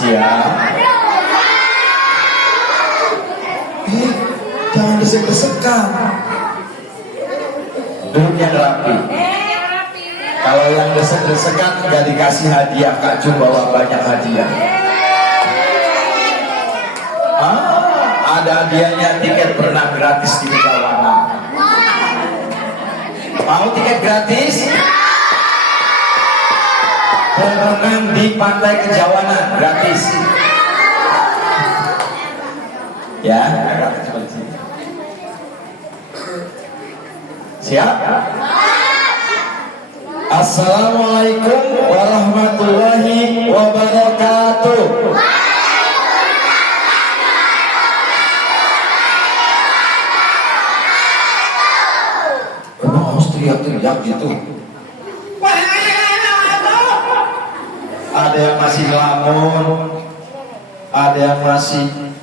Siap. Jangan desek-desekan. Duduk yang rapi. Kalau yang desek-desekan nggak dikasih hadiah, Kak Jum bawa banyak hadiah. Ada hadiahnya, tiket berenang gratis di Kejawanan. Mau tiket gratis? Berenang di pantai Kejawanan gratis. Ya, siap? Assalamualaikum warahmatullahi wabarakatuh. Emang harus teriak-teriak gitu? Ada yang masih ngelamun, ada yang masih.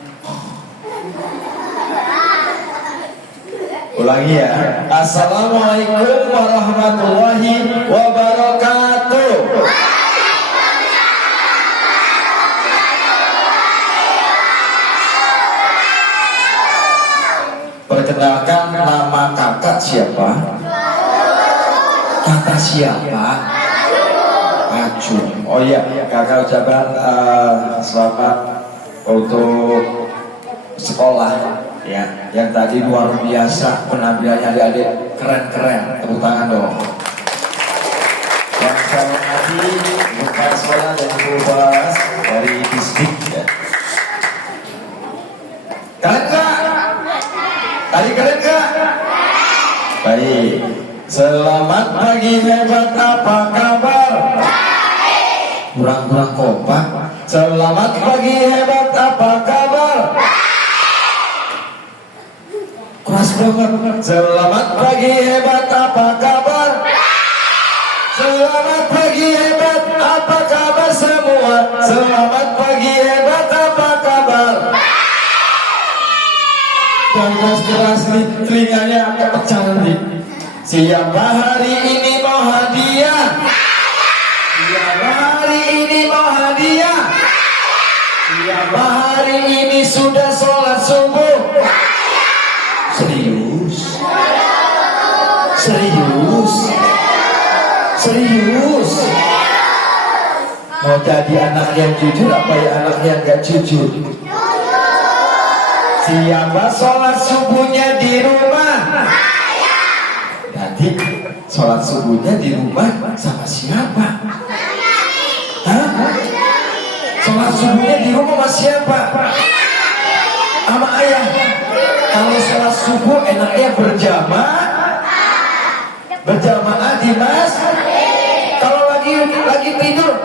Ulangi ya. Assalamualaikum warahmatullahi wabarakatuh. Perkenalkan, nama kakak siapa? Kata siapa? Ajun. Oh iya, kakak ucapkan selamat untuk sekolah. Ya, yang tadi luar biasa penampilannya adik-adik, keren-keren, tepuk tangan dong. Yang saya hormati Bukan Sekolah dan Guru Bas dari Distrik ya. Keren gak? Tadi keren gak? Baik. Selamat pagi hebat, apa kabar? Kurang-kurang kompak. Selamat pagi hebat, apa kabar? Keras banget. Selamat pagi hebat, apa kabar? Selamat pagi hebat, apa kabar semua? Selamat pagi hebat, apa kabar? Dan keras nih, telinganya agak pecah nih. Siapa hari ini mau hadiah? Siapa hari ini mau hadiah? Siapa hari ini sudah sholat subuh? Serius? Serius? Serius? Mau jadi anak yang jujur apa ya anak yang gak jujur? Siapa sholat subuhnya di rumah? Nanti sholat subuhnya di rumah sama siapa? Hah? Sholat subuhnya di rumah sama siapa? Sama ayah. Kalau sholat subuh enaknya berjamaah di masjid. Kalau lagi tidur,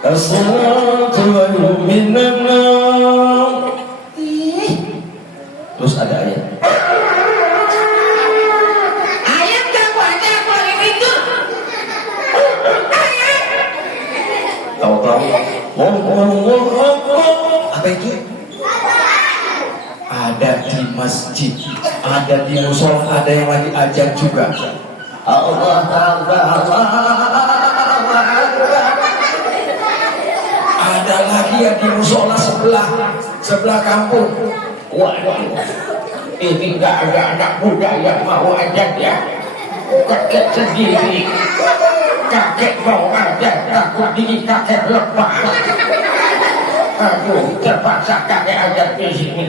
Assalamualaikum. Terus ada ayat. Ayat gak banyak aku lagi tidur. Tahu-tahu. Apa itu? Ada di masjid, ada di musola, ada yang lagi ajan juga. Allah ada lagi yang di musola sebelah kampung. Waduh, ini enggak ada anak muda yang mau ajan ya. Kakek sendiri, kakek mau ajan, takut diri kakek lepas. Aduh, terpaksa kakek ajan di sini.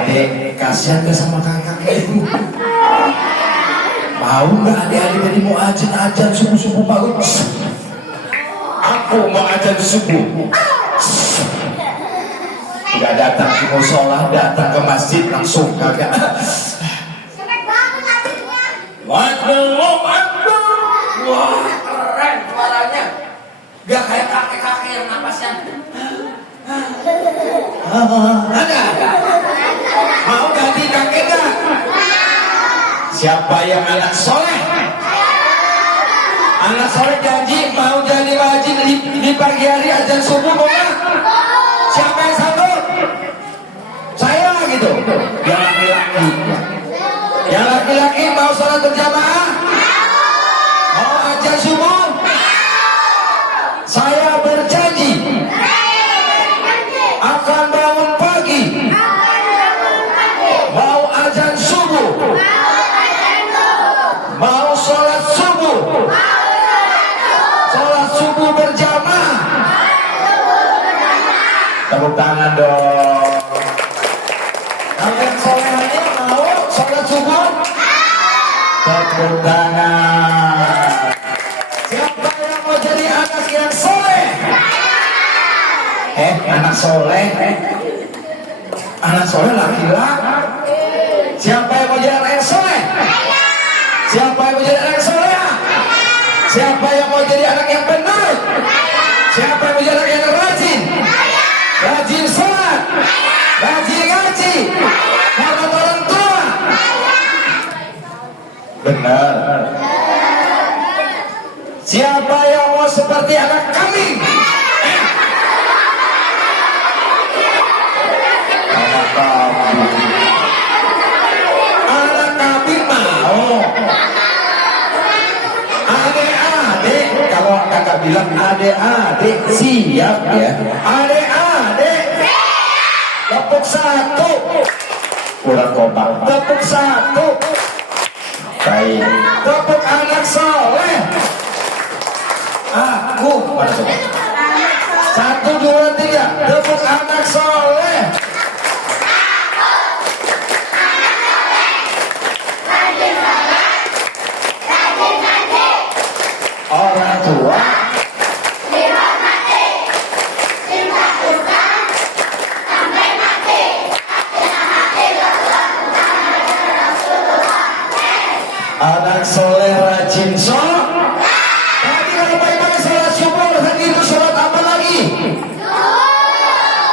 Adik, kasihan gak sama kakak ibu? Mau gak adik-adik tadi mau ajan subuh-subuh bangun? Aku mau ajan subuh. Gak datang ke musola, datang ke masjid langsung kagak. Allahu Akbar. Wah, keren suaranya. Gak kayak kakek-kakek yang napasnya. Ada. Mau ganti kakek gak? Siapa yang anak soleh? Anak soleh janji mau jadi wajib di pagi hari azan subuh boleh? Siapa yang sanggup? Saya gitu. Yang laki-laki. Yang laki-laki mau sholat berjamaah? Mau azan subuh? Saya berjanji akan bangun pagi. Mau azan subuh. Mau sholat subuh. Sholat subuh berjamaah. Tepuk tangan dong. Kalau yang solehnya mau sholat subuh, tepuk tangan. Siapa yang mau jadi anak yang soleh? Anak soleh. Anak soleh laki-laki. Siapa yang mau jadi anak yang soleh? Siapa yang mau jadi anak yang soleh? Siapa yang mau jadi anak yang benar? Siapa yang mau jadi anak yang rajin? Rajin sholat, rajin ngaji, karena orang tua. Benar. Siapa yang mau seperti anak kambing? Anak kambing. Anak kambing mau. Adik-adik, kalau kakak bilang adik-adik siap ya. Adik-adik, tepuk satu. Kurang kompak. Tepuk satu. Baik. Tepuk anak soleh. Aku mana coba? 1, 2, 3. Tepuk anak soleh. Orang tua dihormati, cinta kita sampai mati. Anak soleh rajin sholat. Tapi kalau pagi-pagi sholat subuh, lagi itu sholat apa lagi?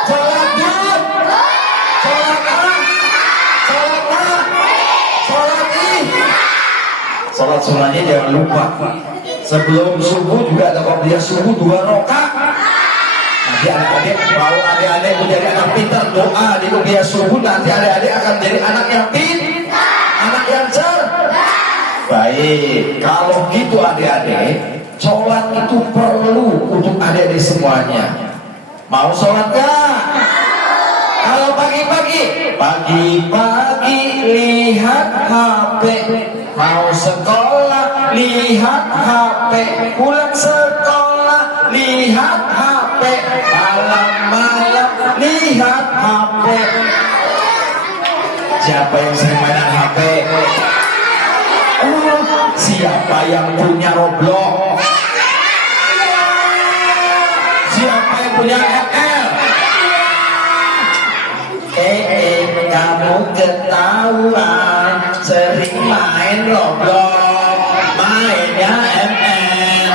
Sholat duhur, sholat apa? Sholat apa? Sholat id. Sholat sunnahnya jangan lupa. Sebelum subuh juga ada qobliyah subuh 2 rakaat. Nanti adik-adik mau adik-adik menjadi anak pintar, doa di qobliyah subuh, nanti adik-adik akan menjadi anak yang pintar, anak yang cerdas. Baik, kalau gitu adik-adik, sholat itu perlu untuk adik-adik semuanya. Mau sholat gak? Kalau pagi-pagi, pagi-pagi lihat HP. Mau sekolah, lihat HP. Pulang sekolah, lihat HP. Malam-malam, lihat HP. Siapa yang sering mainan HP? Siapa yang punya Roblox? Siapa yang punya FL? Kamu ketahuan sering main Roblox, mainnya ML.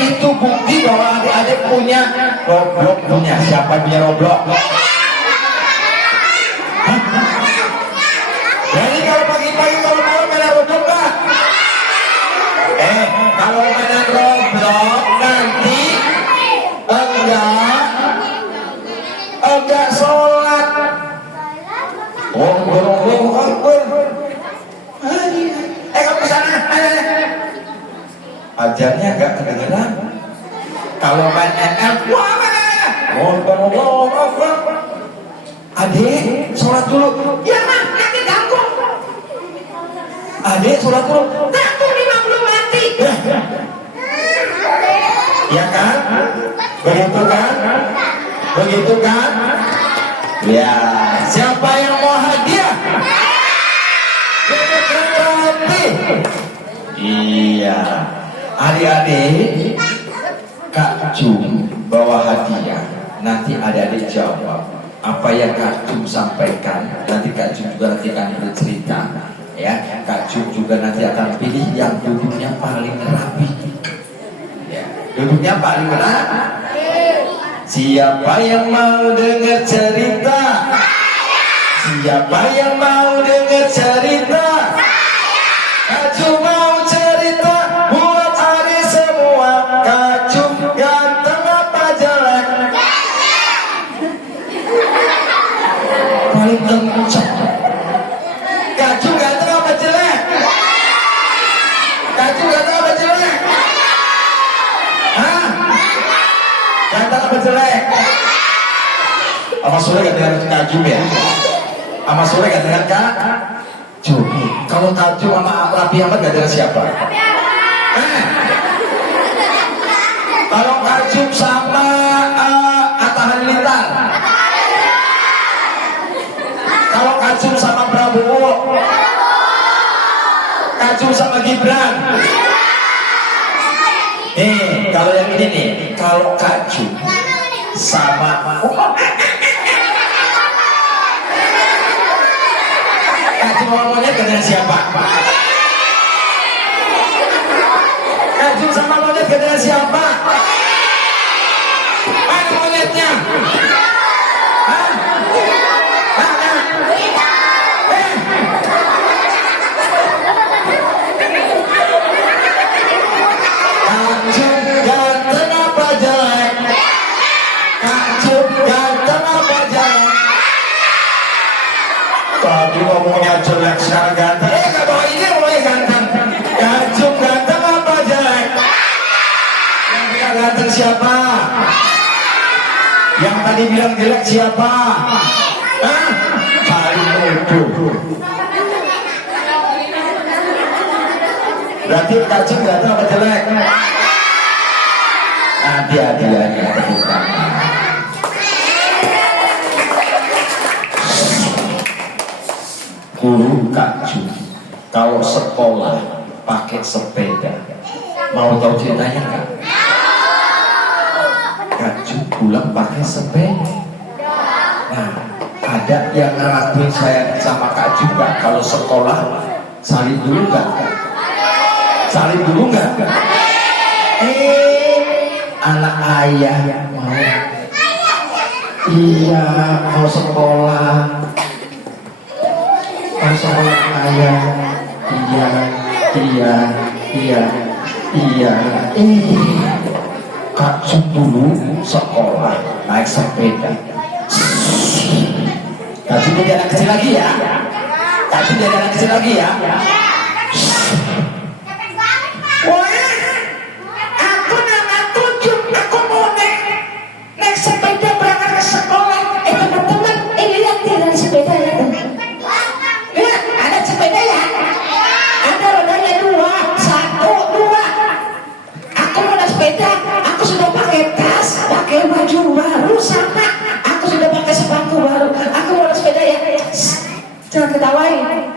Itu bukti bahwa adik-adik punya Roblox. Punya siapa yang punya Roblox? Jadi kalau pagi-pagi kalau malam main Roblox nggak? Kalau main Roblox nanti enggak sholat. Kamu sana. Ajarnya enggak kedengeran. Kalau main ML, adik sholat dulu. Ya mah, nanti ganggu. Adik sholat dulu. Ganggu 50 mati. Ya kan? Begitu kan? Begitu kan? Ya, siapa yang mau hadiah? Iya. Adik-adik, Kak Jum bawa hadiah. Nanti adik-adik jawab apa yang Kak Jum sampaikan. Nanti Kak Jum juga nanti akan bercerita. Ya, Kak Jum juga nanti akan pilih yang duduknya paling rapi. Ya, duduknya paling rapi. Siapa yang mau dengar cerita? Siapa yang mau dengar cerita? paling kenceng. Kaju ganteng apa jelek? Kaju ganteng apa jelek? Hah? Ganteng apa jelek? Sama Sule gantengan Kaju ya? Sama Sule gantengan Kaju. Kalau Kaju sama Raffi Ahmad gantengan siapa? Kalau Kaju sama Atta Halilintar. Kalau Kaju sama Prabowo. Kaju sama Gibran. Nih, kalau yang ini nih, kalau Kaju sama Kaju monyet dengan siapa? Kaju sama monyet dengan siapa? Mana monyetnya? Hah? Mana? Kaju ganteng apa jelek? Kaju ganteng apa jelek? Tadi ngomongnya jelek, sekarang ganteng. Gak bawa ini ngomongnya ganteng. Kaju ganteng apa jelek? Yang bilang ganteng siapa? Yang tadi bilang jelek siapa? Hah? Paling bodoh. Berarti Kaju ganteng apa jelek? Hati-hati lagi. Guru Kaju kalau sekolah pakai sepeda, mau tahu ceritanya nggak? Kaju pulang pakai sepeda. Nah, ada yang ngelakuin saya sama Kaju nggak? Kalau sekolah salin dulu nggak? Salin dulu nggak? Anak ayah mau, iya mau sekolah. Sekolah ayah, iya. Kaju dulu sekolah naik sepeda. Kaju jadi anak kecil lagi ya. Kaju jadi anak kecil lagi ya. Wah, aku nama tujuh, aku mau naik sepeda berangkat ke sekolah. Teman-teman, ini lihat dari sepeda ya. Sepeda ya, ada rodanya dua, satu, dua. Aku mau naik sepeda, aku sudah pakai tas, pakai baju baru, sama aku sudah pakai sepatu baru. Aku mau naik sepeda ya. Jangan ketawain.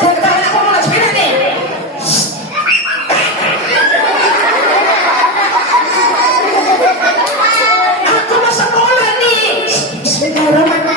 Jangan ketawain, aku mau naik sepeda nih. Aku mau sekolah nih. Bismillahirrahmanirrahim.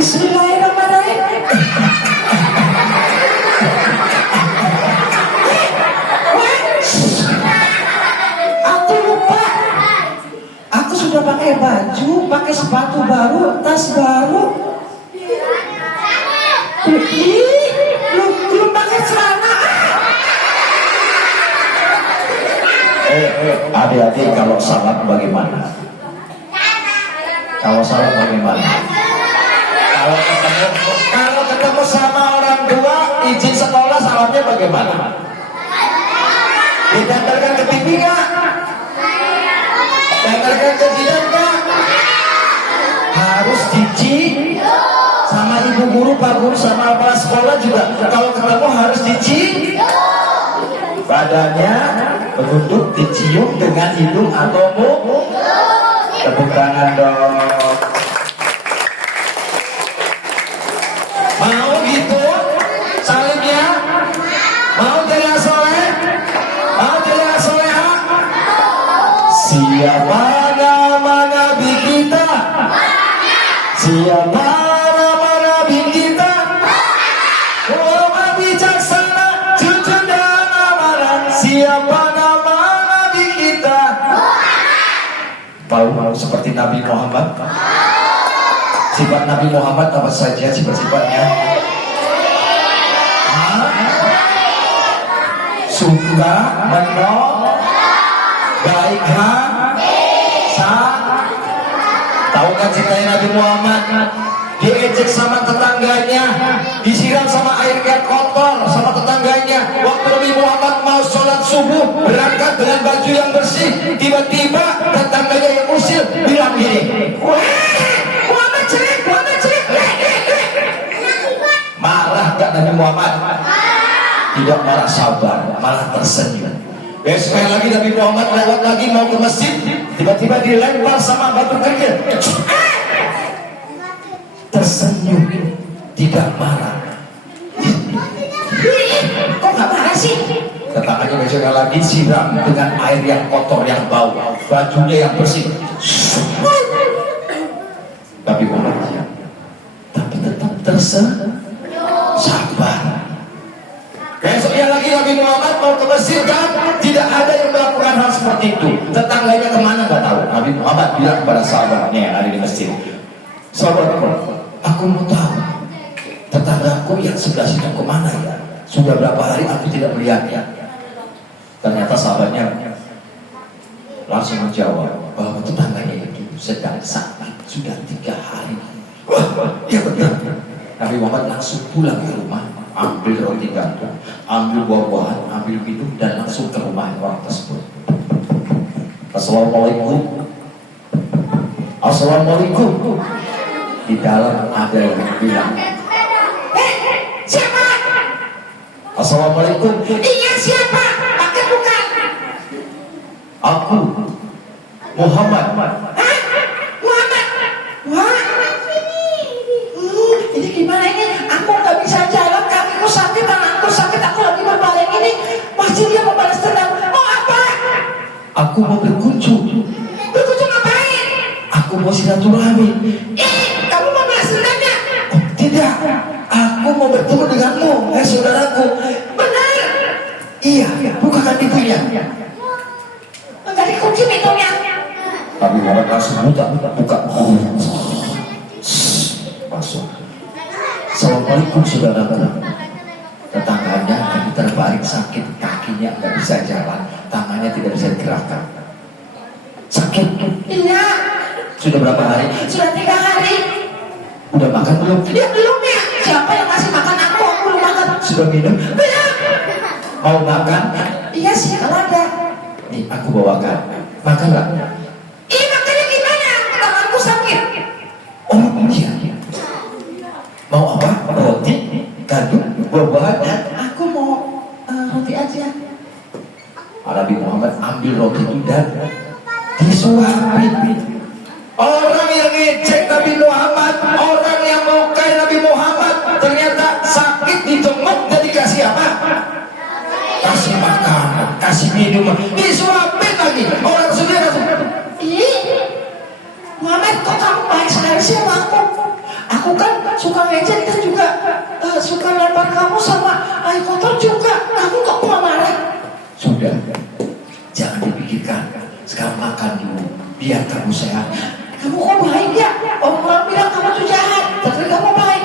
Bismillahirrahmanirrahim. Aku lupa. Aku sudah pakai baju, pakai sepatu baru, tas baru. Belum pakai celana. Adik-adik kalau salat bagaimana? Kalau salat bagaimana? Kalau ketemu sama orang tua, izin sekolah salatnya bagaimana? Diantarkan ke TV nggak? Diantarkan ke jidat nggak? Harus dici sama ibu guru, pak guru, sama kepala sekolah juga. Kalau ketemu harus dici. Badannya berbentuk dicium dengan hidung atau mulut. Tepuk tangan dong. Mau gitu? Salimnya? Mau tidak soleh? Mau tidak soleha? Siapa nama Nabi kita? Siapa nama Nabi kita? Muhammad bijaksana, jujur dan amanah. Siapa nama Nabi kita? Mau seperti Nabi Muhammad? Sifat Nabi Muhammad apa saja sifat-sifatnya? Suka, menolong, baik tahu kan ceritanya Nabi Muhammad? Diejek sama tetangganya, disiram sama air yang kotor sama tetangganya. Waktu Nabi Muhammad mau sholat subuh, berangkat dengan baju yang bersih, tiba-tiba tetangganya yang usil bilang gini, Muhammad jelek. Marah gak Nabi Muhammad? Tidak marah, sabar, malah tersenyum. Besok lagi Nabi Muhammad lewat lagi mau ke masjid, tiba-tiba dilempar sama batu kerikil. Tersenyum, tidak marah. Kok gak marah sih? Tetangganya besoknya lagi siram dengan air yang kotor yang bau, bajunya yang bersih. Tapi Muhammad tapi tetap tersenyum, sabar. Besoknya lagi Nabi Muhammad mau ke masjid kan, tidak ada yang melakukan hal seperti itu. Tetangganya kemana nggak tahu. Nabi Muhammad bilang kepada sahabatnya yang ada di masjid, sahabatku, aku mau tahu tetanggaku yang sebelah sini kemana ya? Sudah berapa hari aku tidak melihatnya. Ternyata sahabatnya langsung menjawab bahwa tetangganya itu sedang sakit sudah 3 hari. Wah, ya benar. Nabi Muhammad langsung pulang ke rumah, ambil roti gantung, ambil buah-buahan, ambil minum, dan langsung ke rumah orang tersebut. Assalamualaikum. Assalamualaikum. Di dalam ada yang bilang, Siapa? Assalamualaikum. Iya siapa? Pakai bukan. Aku Muhammad. Hah? Muhammad? Wah. Ini gimana ini? Aku gak bisa jalan, kakiku sakit, tanganku sakit, aku lagi berbaring ini. Pasti dia mau balas dendam. Mau apa? Aku mau berkunjung. Berkunjung ngapain? Aku mau silaturahmi. Kamu mau balas dendamnya? Oh, tidak. Aku mau bertemu denganmu, saudaraku. Benar. Iya, bukakan pintunya. Enggak dikunci pintunya. Nabi Muhammad langsung buka. Masuk. Assalamualaikum saudara-saudara. Tetangganya lagi terbaring sakit, kakinya nggak bisa jalan, tangannya tidak bisa digerakkan. Sakit. Iya. Sudah berapa hari? Sudah 3 hari. Udah makan belum? Dia belum ya. Siapa yang kasih makan aku? Aku belum makan. Sudah minum? Belum. Mau makan? Iya sih kalau ada. Nih aku bawakan. Makan nggak? Makannya gimana? Tanganku sakit. Oh iya. Mau apa? Roti, gandum, buah-buahan. Aku mau roti aja. Nabi Muhammad ambil roti itu dan disuapin. Orang yang ngecek Nabi Muhammad, orang yang melukai Nabi Muhammad, ternyata sakit dijenguk dan dikasih apa? Kasih makanan, kasih minuman, disuapin lagi. Orang sendiri langsung, Muhammad, kok kamu baik sekali sih sama aku? Aku kan kan suka ngejek dan juga suka lempar kamu sama air kotor juga. Kamu kok malah marah? Sudah, jangan dipikirkan. Sekarang makan dulu, biar kamu sehat. Kamu kok baik ya? Orang-orang bilang kamu tuh jahat, tapi kamu baik.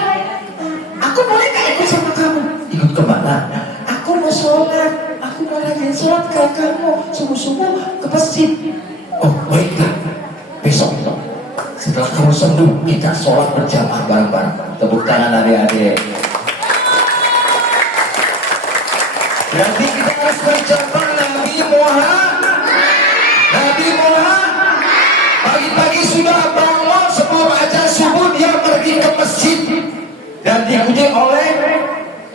Aku boleh gak ikut sama kamu? Ikut kemana? Aku mau sholat. Aku mau rajin sholat kayak kamu. Subuh-subuh ke masjid. Oh, baiklah. Besok setelah kamu sembuh, kita sholat berjamaah bareng-bareng. Tepuk tangan adik-adik. Berarti kita harus mencapai Nabi Muhammad. Nabi Muhammad pagi-pagi sudah bangun sebelum azan subuh, dia pergi ke masjid dan diikuti oleh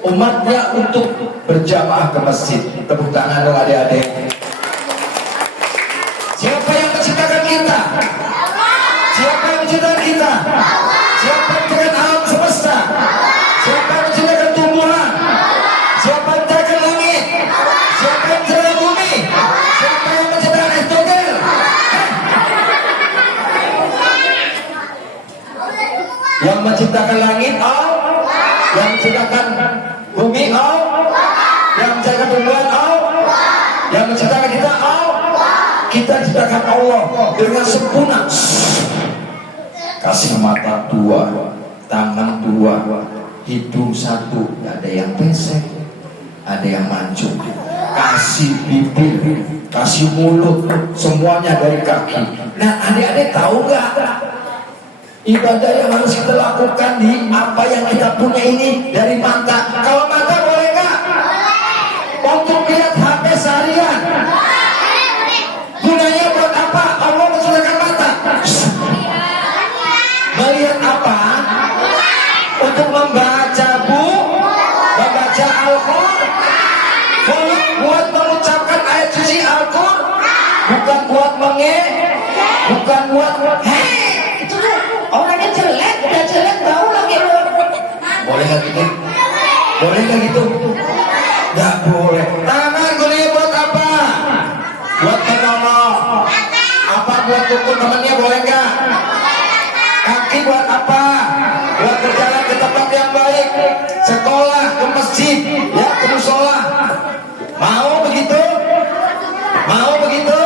umatnya untuk berjamaah ke masjid. Tepuk tangan dong adik-adik. Siapa yang menciptakan kita? Siapa yang menciptakan kita? Siapa yang menciptakan alam semesta? Siapa yang menciptakan tumbuhan? Siapa yang menciptakan langit? Siapa yang menciptakan bumi? Siapa yang menciptakan estogel? Yang menciptakan langit, Allah. Yang menciptakan bumi, Allah. Yang menciptakan tumbuhan, Allah. Yang menciptakan kita, Allah. Kita diciptakan Allah dengan sempurna. Kasih mata dua, tangan dua, hidung satu, ada yang pesek, ada yang mancung. Kasih bibir, kasih mulut, semuanya dari kaki. Nah, adik-adik tahu nggak? Ibadah yang harus kita lakukan di apa yang kita punya ini dari mata. Kalau mata boleh nggak? Untuk lihat HP seharian. Gunanya buat apa? Allah menciptakan mata. Melihat apa? Untuk membaca membaca Al-Quran. Buat mengucapkan ayat suci Al-Quran. Bukan buat bukan buat Itu tuh orangnya jelek, udah jelek bau lagi. boleh nggak gitu? Boleh nggak gitu? Nggak boleh. Tangan gunanya buat apa? Buat menolong. Apa buat pukul temannya, boleh nggak? Kaki buat apa? Buat berjalan ke tempat yang baik, sekolah, ke masjid, ya ke musola. Mau begitu? Mau begitu?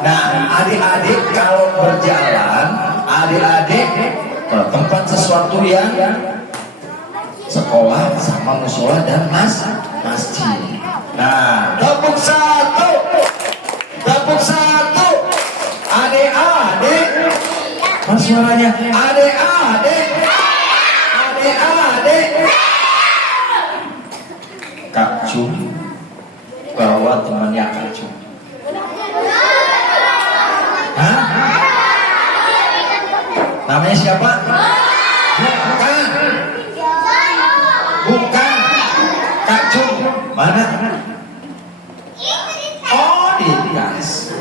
Nah, adik-adik kalau berjalan, adik-adik ke tempat sesuatu yang sekolah sama musola dan masjid. Nah, tepuk satu, adik-adik. Mas suaranya, adik-adik. Kak Jum bawa temannya Kak Jum. Hah? Namanya siapa? Bukan. Kak Jum mana? Oh, di tas.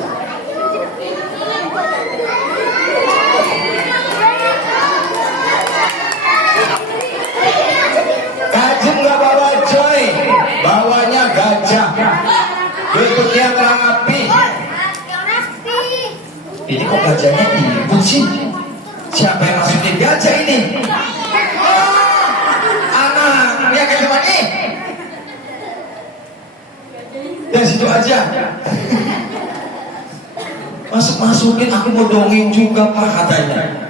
Kak Jum nggak bawa Joy, bawanya gajah. Bentuknya rapi. Ini kok gajahnya ikut sih? Siapa yang masukin gajah ini? Anak, dia kayak gimana nih? Dari situ aja. Masukin, aku mau dongeng juga Pak katanya.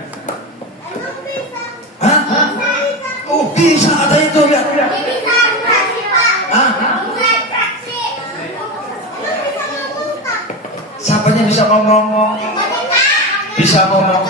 Hah? Oh bisa katanya itu ya? Hah? Siapanya bisa ngomong? Bisa ngomong.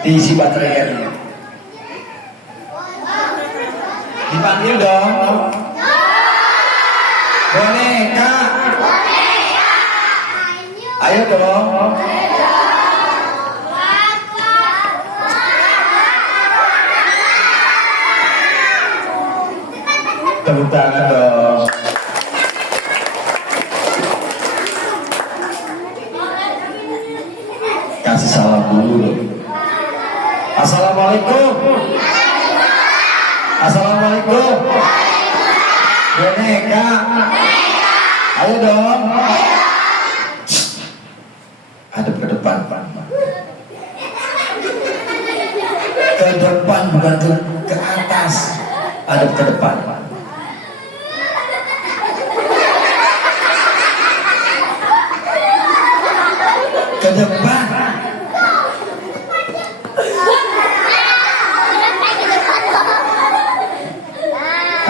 Diisi baterainya. Dipanggil dong. Boneka. Ayo dong. Tepuk tangan dong. kasih salam dulu. Assalamualaikum. Assalamualaikum. Boneka. Ayo dong. Hadap ke depan. Ke depan bukan ke atas. Hadap ke depan. Ke depan.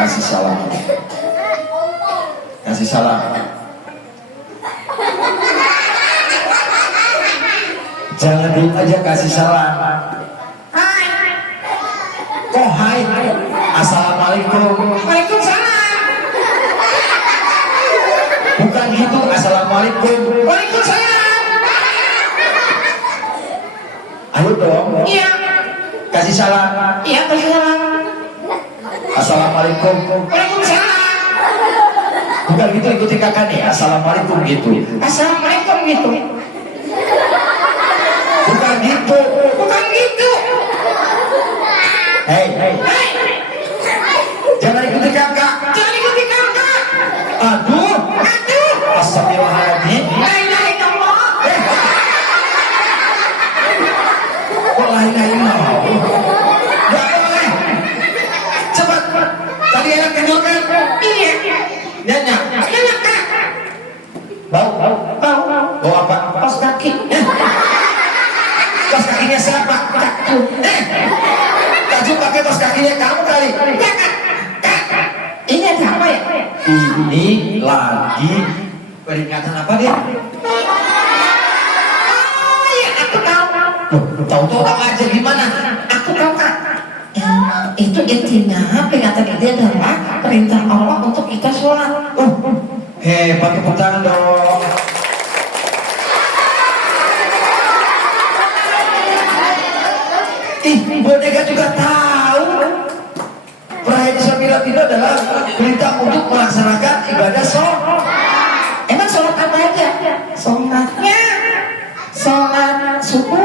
Kasih salam. Kasih salam. Jangan diem aja, kasih salam. Hai. Kok hai? Assalamualaikum. Waalaikumsalam. Bukan gitu, assalamualaikum. Waalaikumsalam. Ayo dong. Iya. Kasih salam. Iya, kasih salam. Assalamualaikum. Waalaikumsalam. Bukan gitu, ikuti kakak nih. Assalamualaikum gitu. Assalamualaikum gitu. Bukan gitu. Bukan gitu. Hei, Hai. jangan ikuti kakak. Jangan ikuti kakak. Aduh. Aduh. Astagfirullahaladzim. La ilaha illallah. Kok lain-lain mau? Gak boleh. Cepat. Tadi enak kenyal kan? Iya. Nyanyak. Enak kak. Bau. Bau. Bau apa? Kos kaki. Kos kakinya siapa? Kaju pakai kos kakinya kamu kali. Ya kak. Kak. Ini ada apa ya? Ini lagi peringatan apa dia? Oh iya, aku tahu. Tahu-tahu aja gimana? Aku tahu kak. Itu intinya peringatan ini adalah perintah Allah untuk kita sholat. Pakai tepuk tangan dong. Ih, boneka juga tahu. Perayaan Isra Mi'raj itu adalah perintah untuk melaksanakan ibadah sholat. Emang sholat apa aja? Sholatnya sholat subuh,